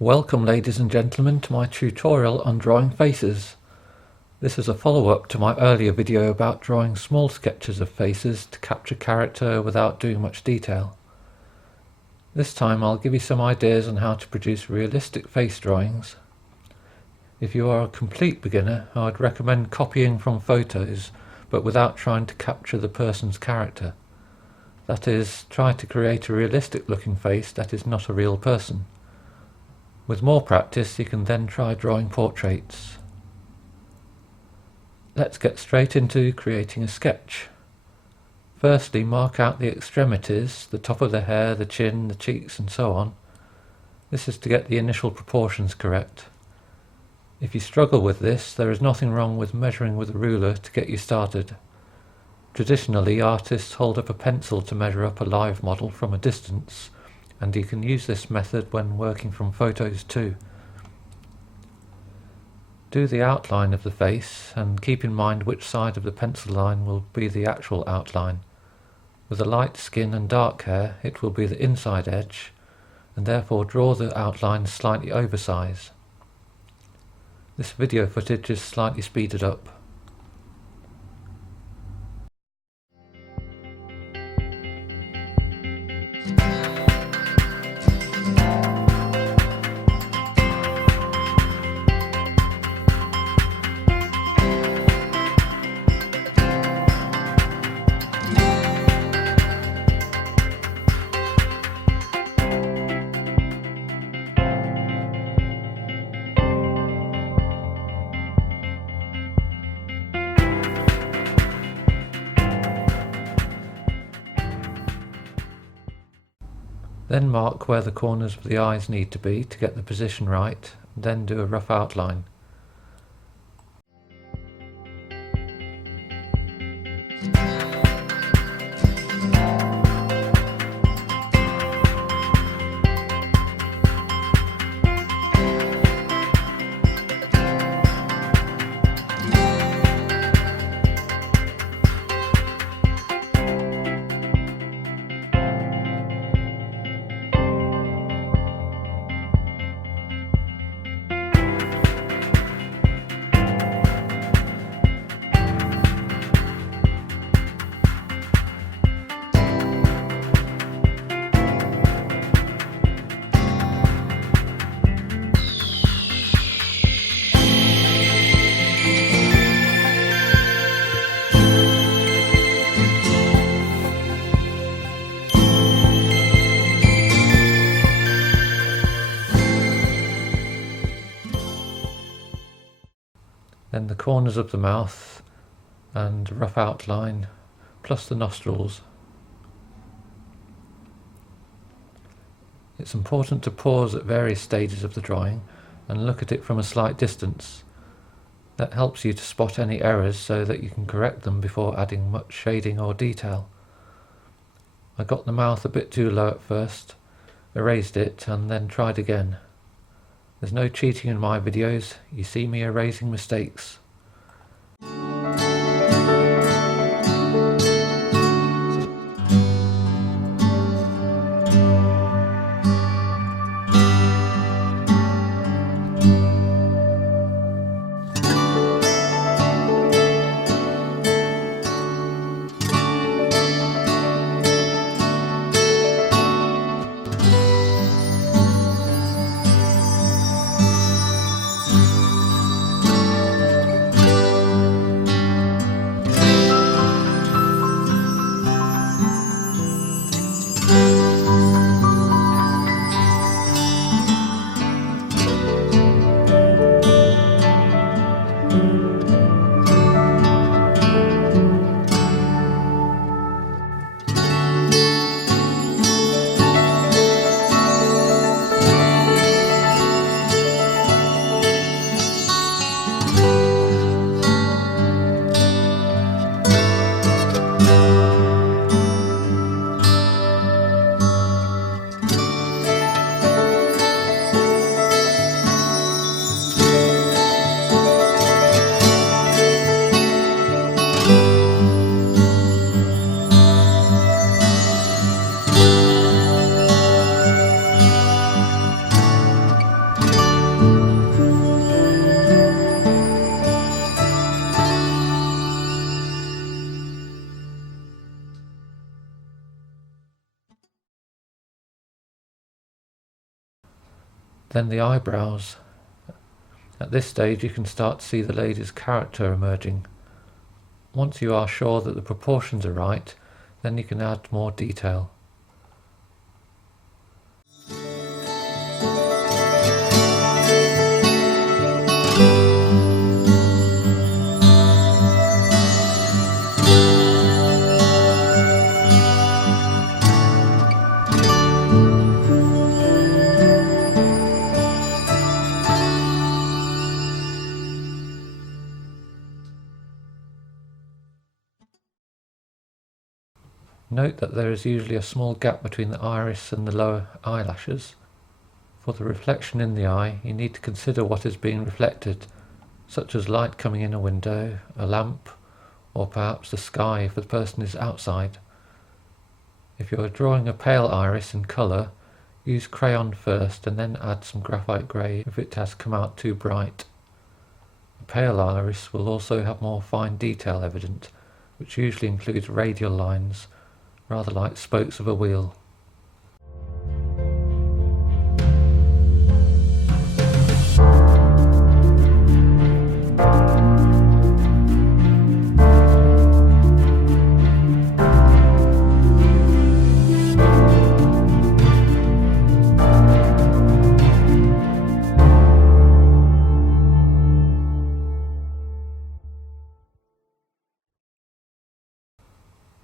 Welcome ladies and gentlemen to my tutorial on drawing faces. This is a follow-up to my earlier video about drawing small sketches of faces to capture character without doing much detail. This time I'll give you some ideas on how to produce realistic face drawings. If you are a complete beginner, I would recommend copying from photos, but without trying to capture the person's character. That is, try to create a realistic looking face that is not a real person. With more practice, you can then try drawing portraits. Let's get straight into creating a sketch. Firstly, mark out the extremities, the top of the hair, the chin, the cheeks and so on. This is to get the initial proportions correct. If you struggle with this, there is nothing wrong with measuring with a ruler to get you started. Traditionally, artists hold up a pencil to measure up a live model from a distance, and you can use this method when working from photos too. Do the outline of the face and keep in mind which side of the pencil line will be the actual outline. With a light skin and dark hair, it will be the inside edge, and therefore draw the outline slightly oversize. This video footage is slightly speeded up. Then mark where the corners of the eyes need to be to get the position right, and then do a rough outline. Then the corners of the mouth and rough outline, plus the nostrils. It's important to pause at various stages of the drawing and look at it from a slight distance. That helps you to spot any errors so that you can correct them before adding much shading or detail. I got the mouth a bit too low at first, erased it and then tried again. There's no cheating in my videos, you see me erasing mistakes. Then the eyebrows. At this stage you can start to see the lady's character emerging. Once you are sure that the proportions are right, then you can add more detail. Note that there is usually a small gap between the iris and the lower eyelashes. For the reflection in the eye, you need to consider what is being reflected, such as light coming in a window, a lamp, or perhaps the sky if the person is outside. If you are drawing a pale iris in colour, use crayon first and then add some graphite grey if it has come out too bright. A pale iris will also have more fine detail evident, which usually includes radial lines, rather like spokes of a wheel.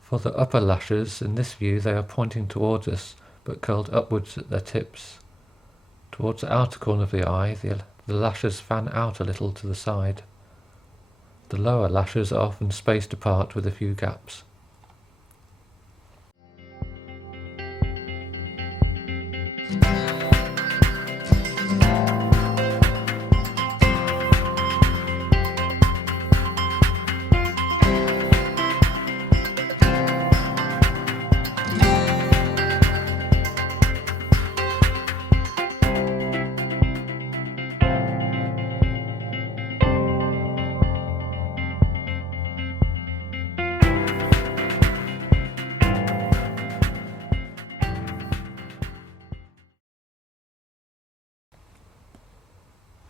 For the upper lashes, in this view they are pointing towards us, but curled upwards at their tips. Towards the outer corner of the eye, the lashes fan out a little to the side. The lower lashes are often spaced apart with a few gaps.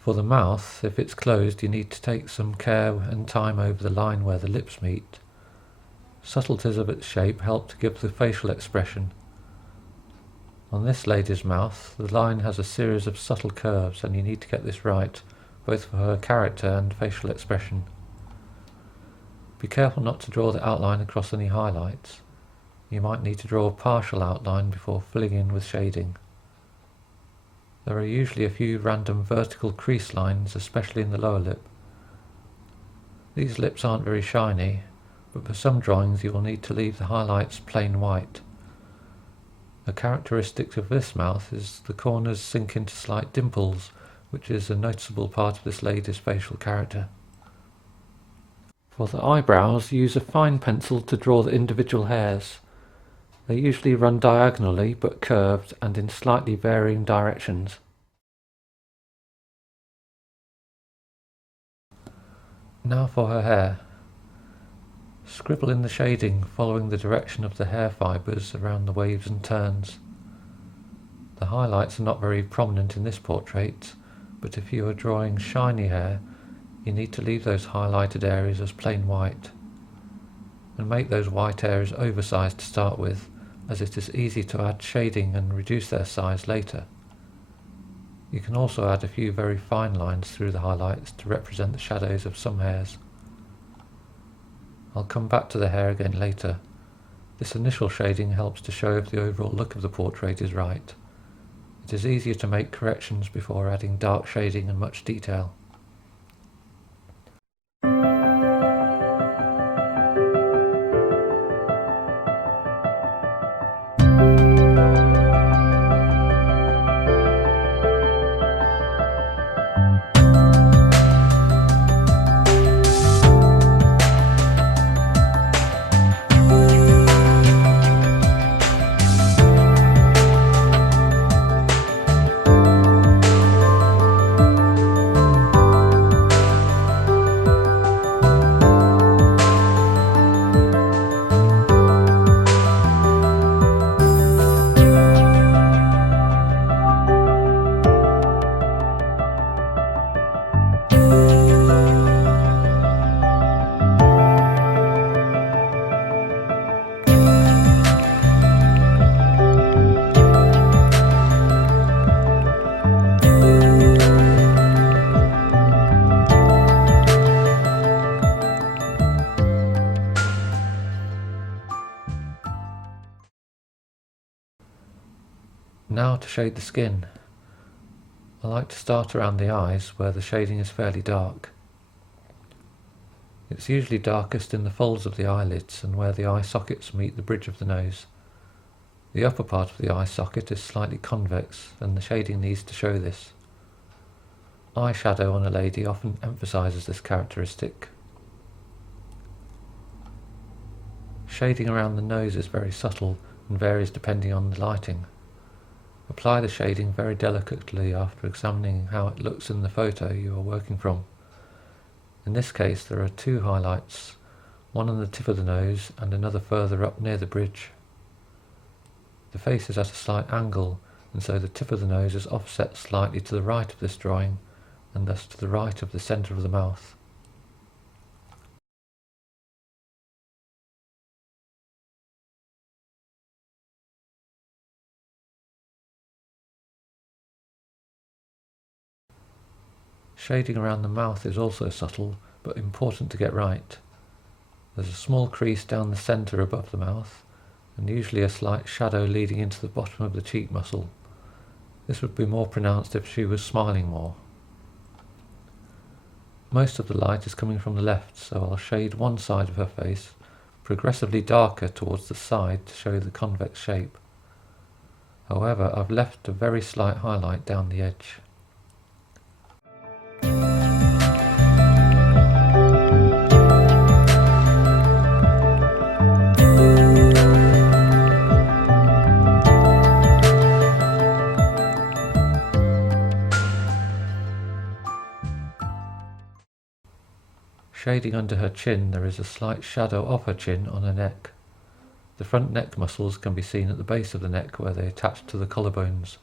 For the mouth, if it's closed, you need to take some care and time over the line where the lips meet. Subtleties of its shape help to give the facial expression. On this lady's mouth, the line has a series of subtle curves, and you need to get this right, both for her character and facial expression. Be careful not to draw the outline across any highlights. You might need to draw a partial outline before filling in with shading. There are usually a few random vertical crease lines, especially in the lower lip. These lips aren't very shiny, but for some drawings you will need to leave the highlights plain white. A characteristic of this mouth is the corners sink into slight dimples, which is a noticeable part of this lady's facial character. For the eyebrows, use a fine pencil to draw the individual hairs. They usually run diagonally but curved and in slightly varying directions. Now for her hair. Scribble in the shading following the direction of the hair fibres around the waves and turns. The highlights are not very prominent in this portrait, but if you are drawing shiny hair, you need to leave those highlighted areas as plain white, and make those white areas oversized to start with, as it is easy to add shading and reduce their size later. You can also add a few very fine lines through the highlights to represent the shadows of some hairs. I'll come back to the hair again later. This initial shading helps to show if the overall look of the portrait is right. It is easier to make corrections before adding dark shading and much detail. to shade the skin. I like to start around the eyes where the shading is fairly dark. It's usually darkest in the folds of the eyelids and where the eye sockets meet the bridge of the nose. The upper part of the eye socket is slightly convex, and the shading needs to show this. Eyeshadow on a lady often emphasises this characteristic. Shading around the nose is very subtle and varies depending on the lighting. Apply the shading very delicately after examining how it looks in the photo you are working from. In this case there are two highlights, one on the tip of the nose and another further up near the bridge. The face is at a slight angle, and so the tip of the nose is offset slightly to the right of this drawing, and thus to the right of the centre of the mouth. Shading around the mouth is also subtle, but important to get right. There's a small crease down the centre above the mouth, and usually a slight shadow leading into the bottom of the cheek muscle. This would be more pronounced if she was smiling more. Most of the light is coming from the left, so I'll shade one side of her face, progressively darker towards the side to show the convex shape. However, I've left a very slight highlight down the edge. Shading under her chin, there is a slight shadow of her chin on her neck. The front neck muscles can be seen at the base of the neck where they attach to the collarbones.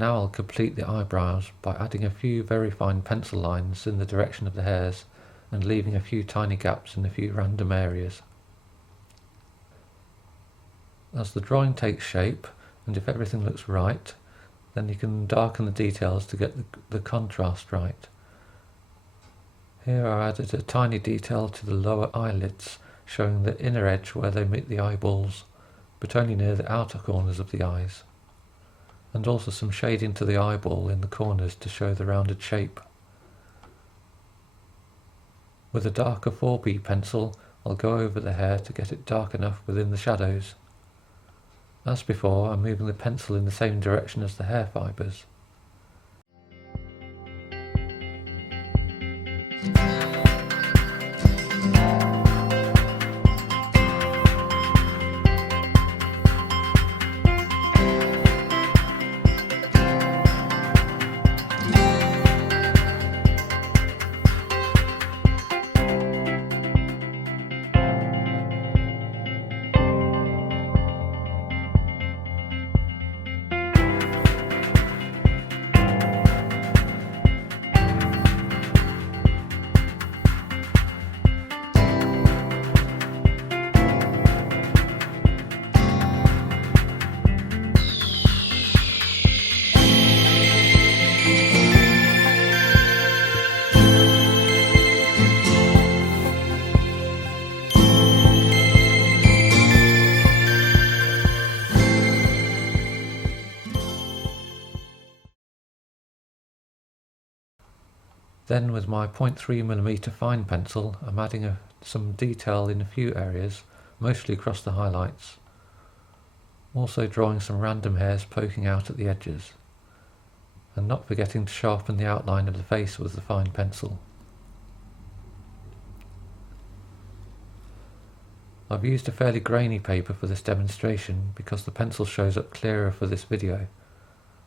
Now I'll complete the eyebrows by adding a few very fine pencil lines in the direction of the hairs and leaving a few tiny gaps in a few random areas. As the drawing takes shape, and if everything looks right, then you can darken the details to get the contrast right. Here I added a tiny detail to the lower eyelids, showing the inner edge where they meet the eyeballs, but only near the outer corners of the eyes, and also some shading to the eyeball in the corners to show the rounded shape. With a darker 4B pencil, I'll go over the hair to get it dark enough within the shadows. As before, I'm moving the pencil in the same direction as the hair fibres. Then with my 0.3mm fine pencil, I'm adding some detail in a few areas, mostly across the highlights. Also drawing some random hairs poking out at the edges, and not forgetting to sharpen the outline of the face with the fine pencil. I've used a fairly grainy paper for this demonstration because the pencil shows up clearer for this video.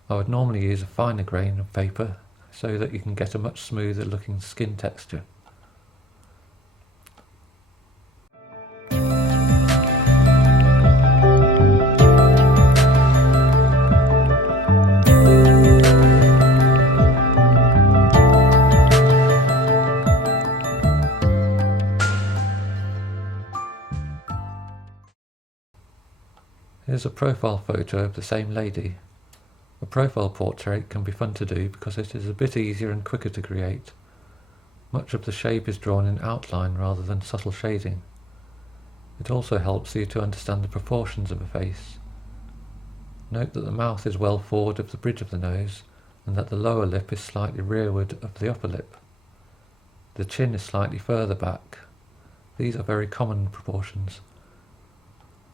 I would normally use a finer grain of paper so that you can get a much smoother looking skin texture. Here's a profile photo of the same lady. A profile portrait can be fun to do because it is a bit easier and quicker to create. Much of the shape is drawn in outline rather than subtle shading. It also helps you to understand the proportions of a face. Note that the mouth is well forward of the bridge of the nose and that the lower lip is slightly rearward of the upper lip. The chin is slightly further back. These are very common proportions.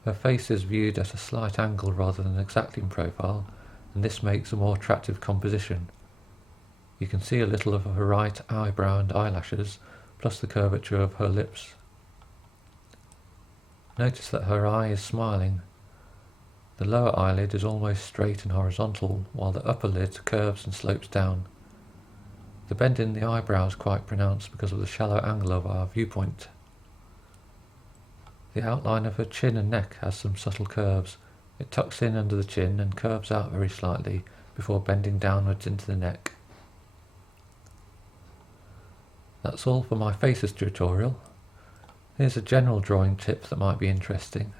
Her face is viewed at a slight angle rather than exactly in profile, and this makes a more attractive composition. You can see a little of her right eyebrow and eyelashes, plus the curvature of her lips. Notice that her eye is smiling. The lower eyelid is almost straight and horizontal, while the upper lid curves and slopes down. The bend in the eyebrow is quite pronounced because of the shallow angle of our viewpoint. The outline of her chin and neck has some subtle curves. It tucks in under the chin and curves out very slightly before bending downwards into the neck. That's all for my faces tutorial. Here's a general drawing tip that might be interesting.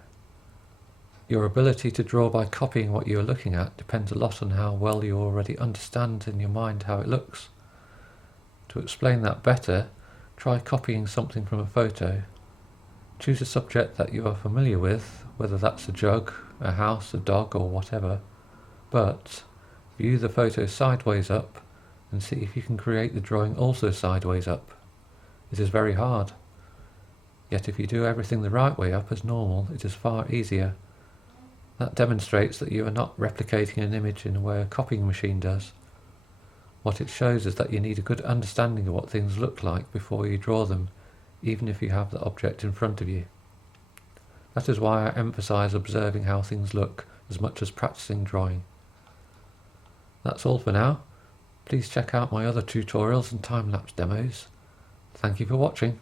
Your ability to draw by copying what you are looking at depends a lot on how well you already understand in your mind how it looks. To explain that better, try copying something from a photo. Choose a subject that you are familiar with, whether that's a jug, a house, a dog or whatever, but view the photo sideways up and see if you can create the drawing also sideways up. It is very hard, yet if you do everything the right way up as normal, it is far easier. That demonstrates that you are not replicating an image in a way a copying machine does. What it shows is that you need a good understanding of what things look like before you draw them, even if you have the object in front of you. That is why I emphasize observing how things look as much as practicing drawing. That's all for now. Please check out my other tutorials and time-lapse demos. Thank you for watching.